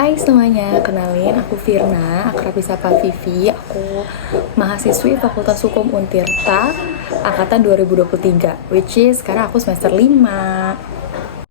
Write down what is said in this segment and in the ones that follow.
Hai semuanya, kenalin aku Firna, akrab disapa Vivi. Aku mahasiswi Fakultas Hukum Untirta angkatan 2023, which is sekarang aku semester 5.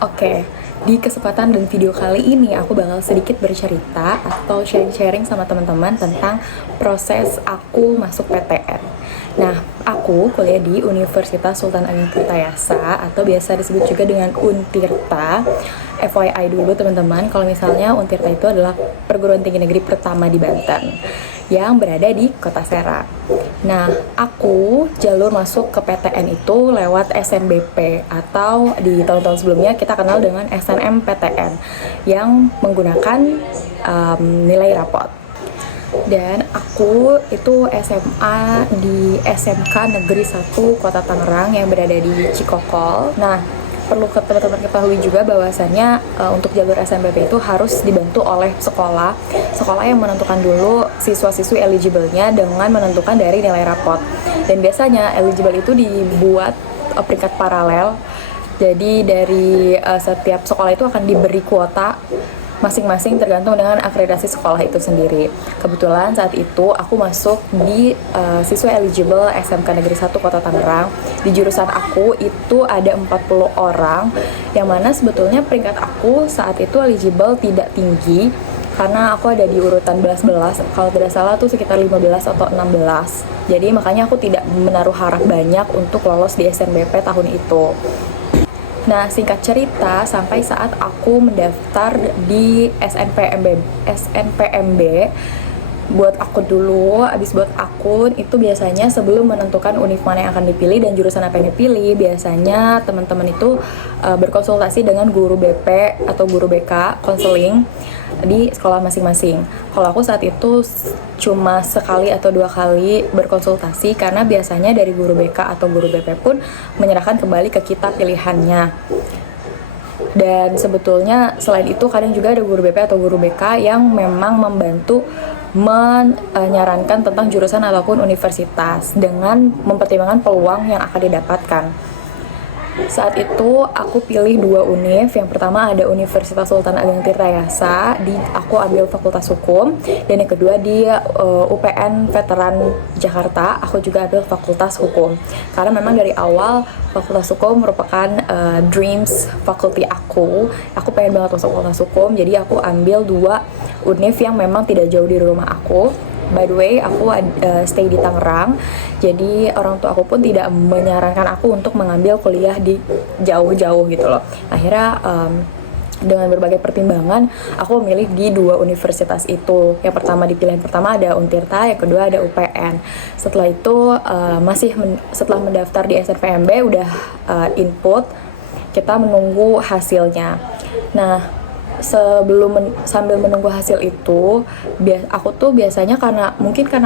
Oke, di kesempatan dan video kali ini aku bakal sedikit bercerita atau sharing-sharing sama teman-teman tentang proses aku masuk PTN. Nah, aku kuliah di Universitas Sultan Agung Tirtayasa atau biasa disebut juga dengan Untirta. FYI dulu teman-teman, kalau misalnya Untirta itu adalah perguruan tinggi negeri pertama di Banten yang berada di Kota Serang. Nah, aku jalur masuk ke PTN itu lewat SNBP atau di tahun-tahun sebelumnya kita kenal dengan SNMPTN yang menggunakan nilai rapot. Dan aku itu SMA di SMK Negeri 1 Kota Tangerang yang berada di Cikokol. Nah, perlu teman-teman ketahui juga bahwasannya untuk jalur SNBP itu harus dibantu oleh sekolah yang menentukan dulu siswa-siswi eligible-nya dengan menentukan dari nilai rapot. Dan biasanya eligible itu dibuat peringkat paralel. Jadi dari setiap sekolah itu akan diberi kuota masing-masing tergantung dengan akreditasi sekolah itu sendiri. Kebetulan saat itu aku masuk di siswa eligible SMK Negeri 1 Kota Tangerang. Di jurusan aku itu ada 40 orang, yang mana sebetulnya peringkat aku saat itu eligible tidak tinggi karena aku ada di urutan 11, kalau tidak salah tuh sekitar 15 atau 16. Jadi makanya aku tidak menaruh harap banyak untuk lolos di SNBP tahun itu. Nah, singkat cerita, sampai saat aku mendaftar di SNPMB, buat akun dulu, abis buat akun, itu biasanya sebelum menentukan univ mana yang akan dipilih dan jurusan apa yang dipilih, biasanya teman-teman itu berkonsultasi dengan guru BP atau guru BK, konseling di sekolah masing-masing. Kalau aku saat itu cuma sekali atau 2 kali berkonsultasi karena biasanya dari guru BK atau guru BP pun menyerahkan kembali ke kita pilihannya. Dan sebetulnya selain itu kadang juga ada guru BP atau guru BK yang memang membantu menyarankan tentang jurusan ataupun universitas dengan mempertimbangkan peluang yang akan didapatkan. Saat itu aku pilih 2 univ. Yang pertama ada Universitas Sultan Agung Tirtayasa, aku ambil Fakultas Hukum, dan yang kedua di UPN Veteran Jakarta, aku juga ambil Fakultas Hukum. Karena memang dari awal Fakultas Hukum merupakan dreams faculty aku pengen banget masuk Fakultas Hukum, jadi aku ambil 2 univ yang memang tidak jauh dari rumah aku. By the way, aku stay di Tangerang, jadi orang tua aku pun tidak menyarankan aku untuk mengambil kuliah di jauh-jauh gitu loh. Akhirnya dengan berbagai pertimbangan, aku memilih di 2 universitas itu. Yang pertama di pilihan pertama ada Untirta, yang kedua ada UPN. Setelah itu setelah mendaftar di SNPMB udah input, kita menunggu hasilnya. Nah, sambil menunggu hasil itu, aku tuh biasanya karena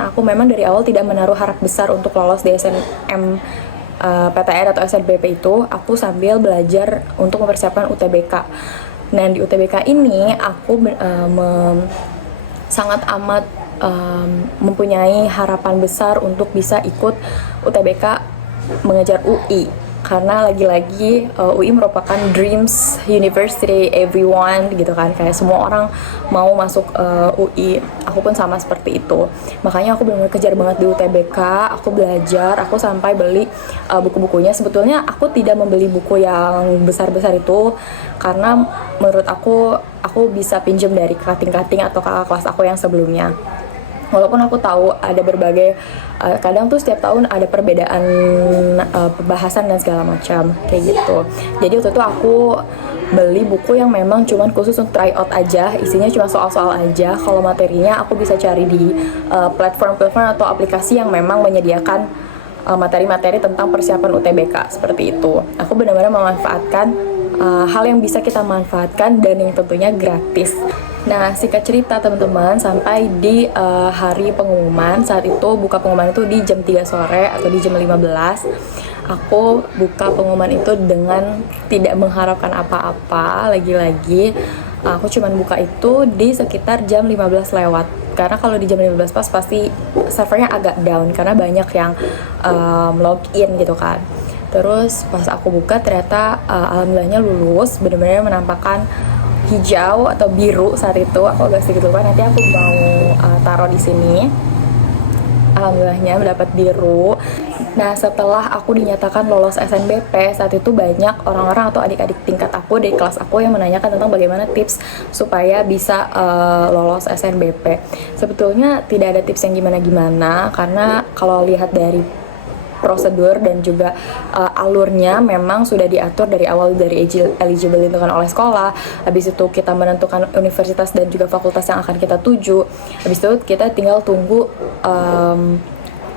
aku memang dari awal tidak menaruh harap besar untuk lolos di SNM PTN atau SNBP itu, aku sambil belajar untuk mempersiapkan UTBK. Nah, di UTBK ini aku sangat amat mempunyai harapan besar untuk bisa ikut UTBK mengejar UI. Karena lagi-lagi UI merupakan dreams university everyone gitu kan, kayak semua orang mau masuk UI. Aku pun sama seperti itu, makanya aku benar-benar kejar banget di UTBK. Aku belajar, aku sampai beli buku-bukunya. Sebetulnya aku tidak membeli buku yang besar-besar itu karena menurut aku bisa pinjam dari kating-kating atau kakak kelas aku yang sebelumnya. Walaupun aku tahu ada berbagai, kadang tuh setiap tahun ada perbedaan pembahasan dan segala macam kayak gitu. Jadi waktu itu aku beli buku yang memang cuman khusus untuk try out aja, isinya cuma soal-soal aja. Kalau materinya aku bisa cari di platform-platform atau aplikasi yang memang menyediakan materi-materi tentang persiapan UTBK seperti itu. Aku benar-benar memanfaatkan hal yang bisa kita manfaatkan dan yang tentunya gratis. Nah, singkat cerita teman-teman, sampai di hari pengumuman, saat itu buka pengumuman itu di jam 3 sore atau di jam 15. Aku buka pengumuman itu dengan tidak mengharapkan apa-apa. Lagi-lagi aku cuman buka itu di sekitar jam 15 lewat. Karena kalau di jam 15 pas pasti servernya agak down karena banyak yang login gitu kan. Terus pas aku buka ternyata alhamdulillahnya lulus, benar-benar menampakkan hijau atau biru saat itu, aku agak sedikit lupa, nanti aku mau taruh di sini. Alhamdulillahnya mendapat biru. Nah, setelah aku dinyatakan lolos SNBP, saat itu banyak orang-orang atau adik-adik tingkat aku dari kelas aku yang menanyakan tentang bagaimana tips supaya bisa lolos SNBP. Sebetulnya tidak ada tips yang gimana-gimana, karena kalau lihat dari prosedur dan juga alurnya memang sudah diatur dari awal, dari eligible ditentukan oleh sekolah. Habis itu kita menentukan universitas dan juga fakultas yang akan kita tuju. Habis itu kita tinggal tunggu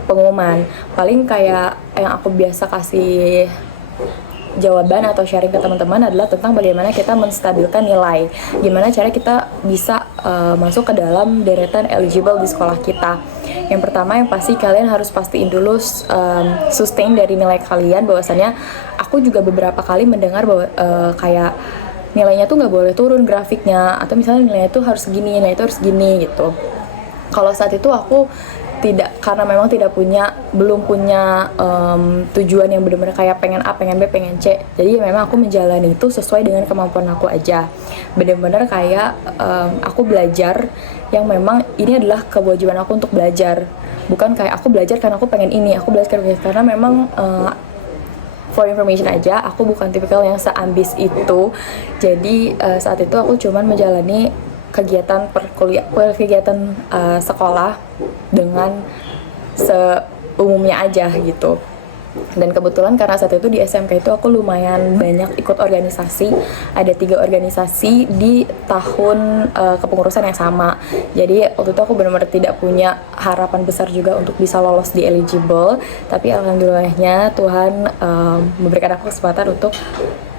pengumuman. Paling kayak yang aku biasa kasih jawaban atau sharing ke teman-teman adalah tentang bagaimana kita menstabilkan nilai, gimana cara kita bisa masuk ke dalam deretan eligible di sekolah kita. Yang pertama yang pasti kalian harus pastiin dulu sustain dari nilai kalian. Bahwasannya aku juga beberapa kali mendengar bahwa kayak nilainya tuh nggak boleh turun grafiknya, atau misalnya nilainya tuh harus segini, nilai itu harus segini gitu. Kalau saat itu aku tidak, karena memang belum punya tujuan yang benar-benar kayak pengen A, pengen B, pengen C. Jadi memang aku menjalani itu sesuai dengan kemampuan aku aja. Benar-benar kayak aku belajar yang memang ini adalah kewajiban aku untuk belajar. Bukan kayak aku belajar karena aku pengen ini, aku belajar karena memang for information aja, aku bukan tipikal yang seambis itu. Jadi saat itu aku cuman menjalani kegiatan kegiatan sekolah dengan seumumnya aja gitu. Dan kebetulan karena saat itu di SMK itu aku lumayan banyak ikut organisasi, ada 3 organisasi di tahun kepengurusan yang sama. Jadi waktu itu aku benar-benar tidak punya harapan besar juga untuk bisa lolos di eligible, tapi alhamdulillahnya Tuhan memberikan aku kesempatan untuk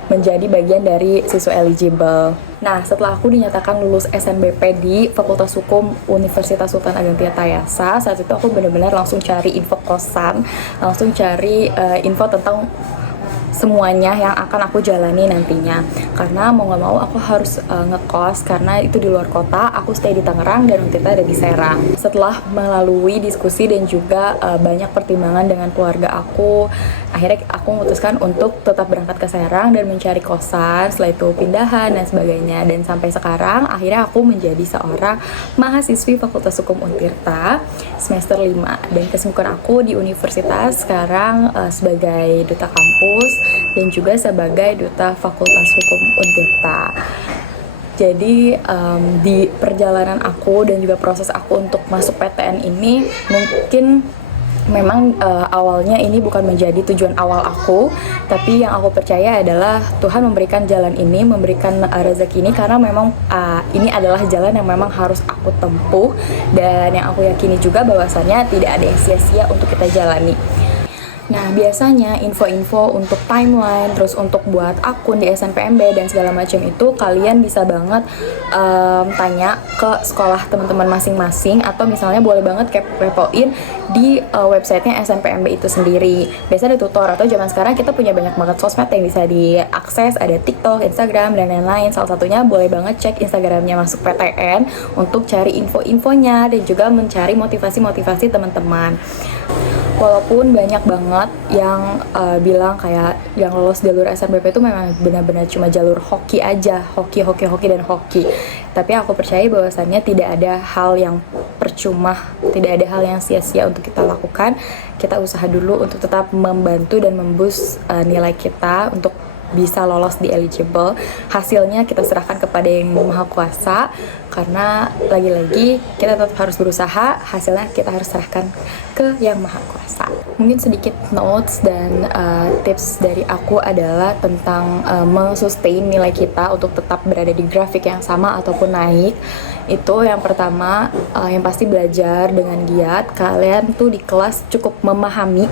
menjadi bagian dari siswa eligible. Nah, setelah aku dinyatakan lulus SNBP di Fakultas Hukum Universitas Sultan Ageng-Tirta-Yasa, saat itu aku benar-benar langsung cari info kosan, langsung cari info tentang semuanya yang akan aku jalani nantinya. Karena mau nggak mau aku harus ngekos karena itu di luar kota. Aku stay di Tangerang dan Untirta ada di Serang. Setelah melalui diskusi dan juga banyak pertimbangan dengan keluarga aku, akhirnya aku memutuskan untuk tetap berangkat ke Serang dan mencari kosan. Setelah itu pindahan dan sebagainya. Dan sampai sekarang akhirnya aku menjadi seorang mahasiswi Fakultas Hukum Untirta semester 5. Dan kesibukan aku di universitas sekarang sebagai duta kampus dan juga sebagai duta Fakultas Hukum Untirta. Jadi di perjalanan aku dan juga proses aku untuk masuk PTN ini, mungkin memang awalnya ini bukan menjadi tujuan awal aku, tapi yang aku percaya adalah Tuhan memberikan jalan ini, memberikan rezeki ini karena memang ini adalah jalan yang memang harus aku tempuh, dan yang aku yakini juga bahwasannya tidak ada yang sia-sia untuk kita jalani. Nah, biasanya info-info untuk timeline, terus untuk buat akun di SNPMB dan segala macam itu kalian bisa banget tanya ke sekolah teman-teman masing-masing, atau misalnya boleh banget kepoin di websitenya SNPMB itu sendiri. Biasanya ada tutor, atau zaman sekarang kita punya banyak banget sosmed yang bisa diakses, ada TikTok, Instagram, dan lain-lain. Salah satunya boleh banget cek Instagramnya Masuk PTN untuk cari info-infonya dan juga mencari motivasi-motivasi teman-teman. Walaupun banyak banget yang bilang kayak yang lolos jalur SNBP itu memang benar-benar cuma jalur hoki aja, hoki dan hoki. Tapi aku percaya bahwasannya tidak ada hal yang percuma, tidak ada hal yang sia-sia untuk kita lakukan. Kita usaha dulu untuk tetap membantu dan memboost nilai kita untuk bisa lolos di eligible. Hasilnya kita serahkan kepada Yang Maha Kuasa, karena lagi-lagi kita tetap harus berusaha, hasilnya kita harus serahkan ke Yang Maha Kuasa. Mungkin sedikit notes dan tips dari aku adalah tentang meng-sustain nilai kita untuk tetap berada di grafik yang sama ataupun naik. Itu yang pertama, yang pasti belajar dengan giat. Kalian tuh di kelas cukup memahami,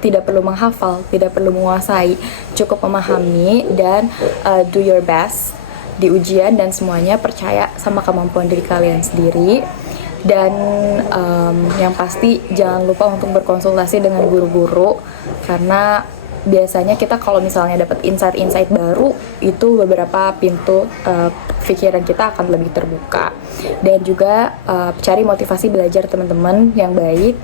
tidak perlu menghafal, tidak perlu menguasai, cukup memahami dan do your best di ujian, dan semuanya percaya sama kemampuan diri kalian sendiri. Dan yang pasti jangan lupa untuk berkonsultasi dengan guru-guru, karena biasanya kita kalau misalnya dapat insight-insight baru, itu beberapa pintu pikiran kita akan lebih terbuka. Dan juga cari motivasi belajar teman-teman yang baik,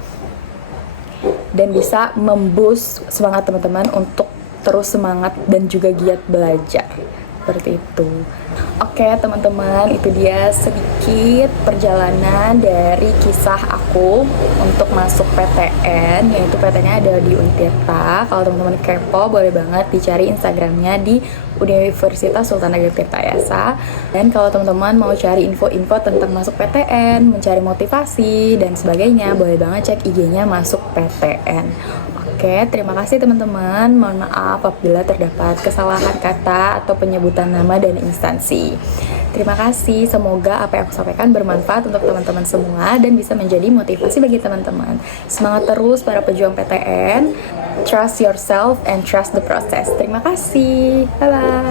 dan bisa memboost semangat teman-teman untuk terus semangat dan juga giat belajar. seperti itu. Oke teman-teman, itu dia sedikit perjalanan dari kisah aku untuk masuk PTN, yaitu PTN-nya ada di Untirta. Kalau teman-teman kepo, boleh banget dicari Instagramnya di Universitas Sultan Ageng Tirtayasa. Dan kalau teman-teman mau cari info-info tentang masuk PTN, mencari motivasi dan sebagainya, boleh banget cek IG-nya Masuk PTN. Oke, terima kasih teman-teman. Mohon maaf apabila terdapat kesalahan kata atau penyebutan nama dan instansi. Terima kasih, semoga apa yang aku sampaikan bermanfaat untuk teman-teman semua dan bisa menjadi motivasi bagi teman-teman. Semangat terus para pejuang PTN. Trust yourself and trust the process. Terima kasih. Bye-bye.